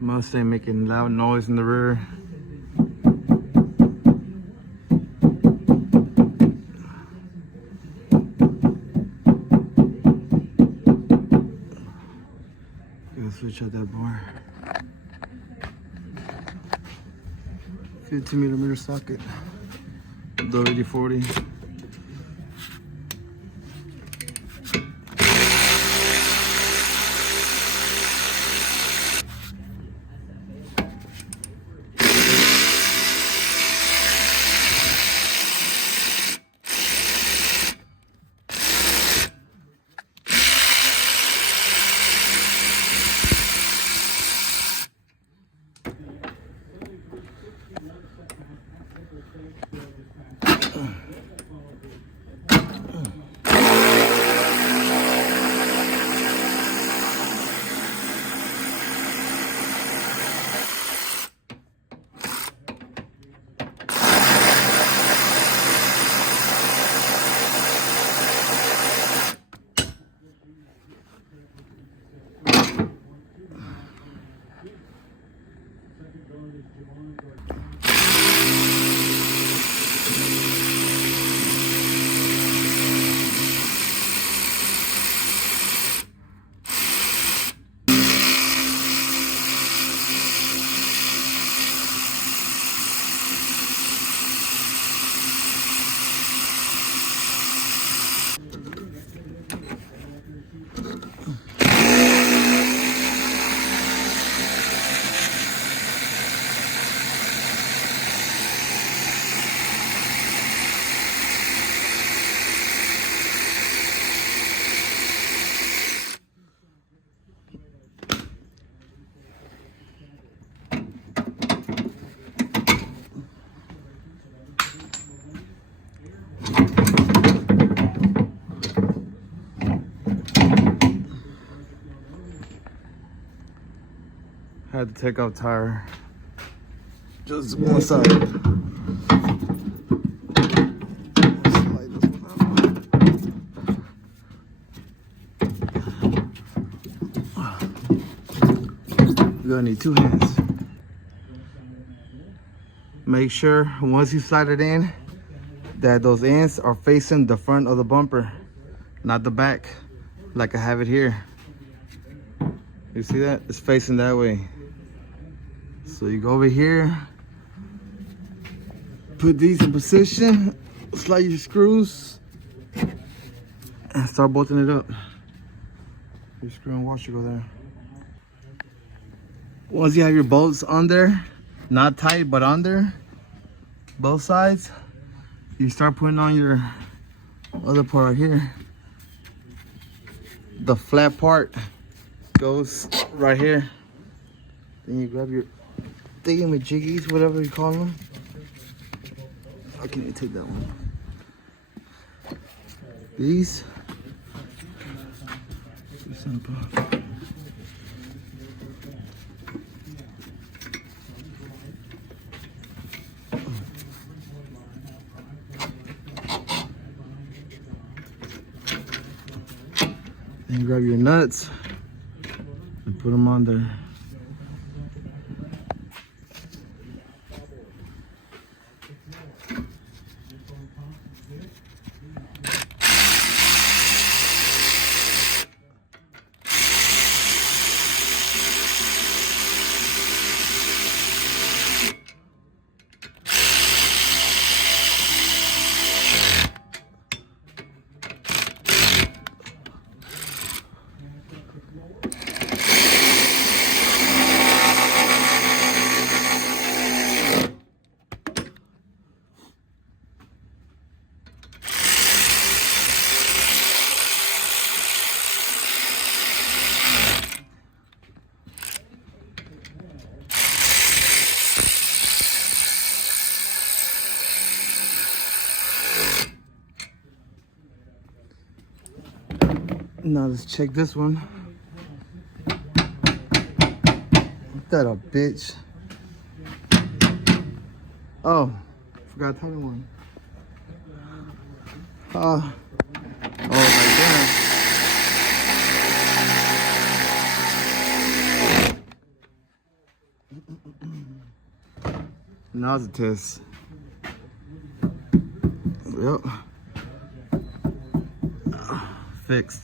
Mustang making loud noise in the rear. Gotta switch out that bar. 15mm socket. W8040. Had to take out tire. Just one side. Slide this one out. You're gonna need two hands. Make sure once you slide it in that those ends are facing the front of the bumper, not the back, like I have it here. You see that? It's facing that way. So you go over here, put these in position, slide your screws, and start bolting it up. Your screw and washer go there. Once you have your bolts on there, not tight but on there, both sides, you start putting on your other part right here. The flat part goes right here. Then you grab your thingamajiggies, whatever you call them. How can you take that one? These. Then you grab your nuts and put them on there. Now let's check this one. Ain't that a bitch? Oh, forgot to tell you one. Oh, right there. Now's the test. Yep. Fixed.